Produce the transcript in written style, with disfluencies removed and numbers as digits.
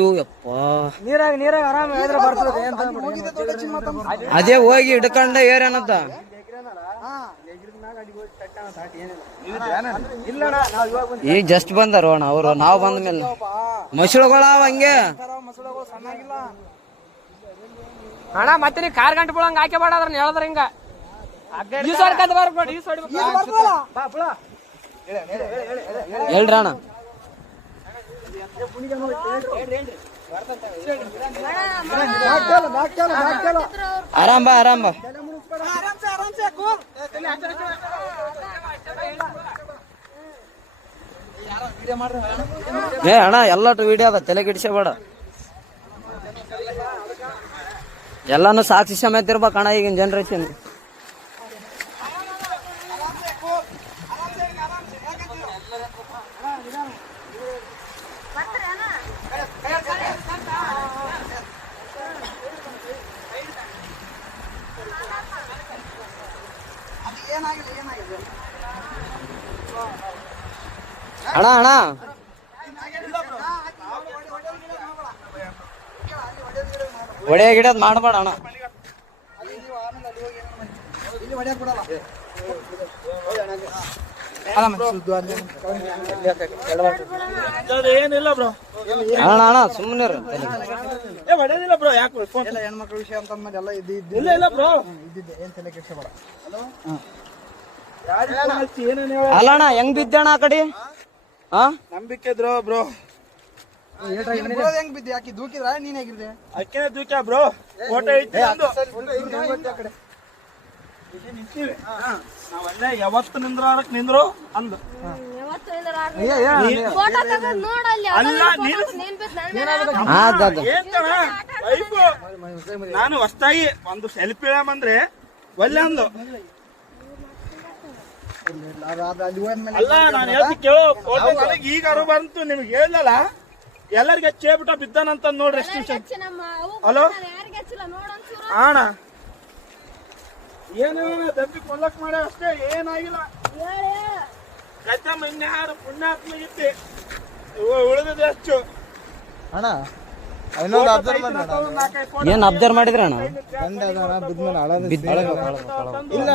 ನೀರಾಗ ಆರಾಮ ಅದೇ ಹೋಗಿ ಹಿಡ್ಕೊಂಡ ಏರೇನಂತ ಈಗ ಜಸ್ಟ್ ಬಂದಾರ ಅಣ್ಣ ಅವರು. ನಾವು ಬಂದ ಮೇಲೆ ಮಸಳುಗಳಾವ ಹಂಗೆ ಅಣ್ಣ. ಮತ್ತೆ ನೀ ಕಾರ್ ಗಂಟೆ ಬಿಡಂಗ ಹಾಕಿ ಬಾಡ್ರ ಹೇಳಿದ್ರ ಹಿಂಗ ಹೇಳ್ರಿ ಅಣ್ಣ. ಆರಾಮ್ ಬಾ ಆರಾಮ್ ಬಾ. ಏ ಅಣ್ಣ ಎಲ್ಲಟು ವಿಡಿಯೋ ಅದ, ತಲೆ ಕೆಡಿಸಬೇಡ. ಎಲ್ಲಾನು ಸಾಕ್ಷಿ ಸಮೇತ ಇರ್ಬೇಕು ಅಣ್ಣ ಈಗಿನ ಜನರೇಷನ್. ಅಣ್ಣ ಅಣ್ಣ ಒಡೆಯ ಗಿಡದ್ ಮಾಡಬೇಡ ಅಣ್ಣ. ಏನಿಲ್ಲ ಬ್ರೋ, ಅಣ್ಣ ಅಣ್ಣ ಸುಮ್ಮನೆ ಹೊಡೆದಿಲ್ಲ ಬ್ರೋ. ಯಾಕೆ ಹೆಣ್ಮಕ್ಳ ವಿಷಯ ಅಂತ ಎಲ್ಲ ಇಲ್ಲ ಇಲ್ಲ ಬ್ರೋ, ಇದ್ದಿದ್ದೆ. ಏನ್ ತಲೆ ಕೆಡ್ಸಬೇಡ. ಅಲ್ಲ ಅಣ್ಣ ಹೆಂಗ್ ಬಿದ್ದಣ್ಣ ಆ ಕಡೆ? ಹಾ ನಂಬಿಕೆ ಇದ್ರು ಬ್ರೋ. ಹೆಂಗ್ ಬಿದ್ದೆ? ಯಾಕೆ ದೂಕಿದ್ರ ನೀನ್ ಹೇಗಿದ್ದೆ? ಅಕ್ಕೇನೆ ದೂಕ್ಯ ಬ್ರೋ. ಫೋಟೋ ಐತಿ ನಾವಲ್ಲೇ ಯಾವತ್ತು ನಿಂದ್ರಾರಕ್ ನಿಂದ್ರು ಅಂದು. ಅಲ್ಲ ನಾನು ಹೊಸ್ತಾಗಿ ಒಂದು ಸೆಲ್ಫಿ ಇಳಮಂದ್ರೆ ಒಲ್ಲೆ ಅಂದು. ಅಲ್ಲ ನಾನು ಹೇಳ್ತಿ ಕೇಳೋ, ಫೋಟೋ ನನಗೆ ಈಗ ಅರು ಬಂತು, ನಿಮ್ಗೆ ಹೇಳಲ್ಲ ಎಲ್ಲರಿಗೆ ಚೇಬಿಟ ಬಿದ್ದಾನಂತ ನೋಡ್ರಿ. ಎಷ್ಟು ಹಲೋ ಅಣ್ಣ, ಏನು ದಬ್ಬಿ ಕೊಲ್ಲಕ್ ಮಾಡ ಅಷ್ಟೇ, ಏನಾಗಿಲ್ಲ. ಕಚ್ಚಮ್ಮ ಇನ್ಯಾರು ಪುಣ್ಯಾತ್ಮ ಇದ್ದೆ, ಉಳಿದ ಎಷ್ಟು ಅಣ್ಣ ಏನ್ ಅಬ್ಸರ್ವ್ ಮಾಡಿದ್ರ ಅಣ್ಣ? ಇಲ್ಲ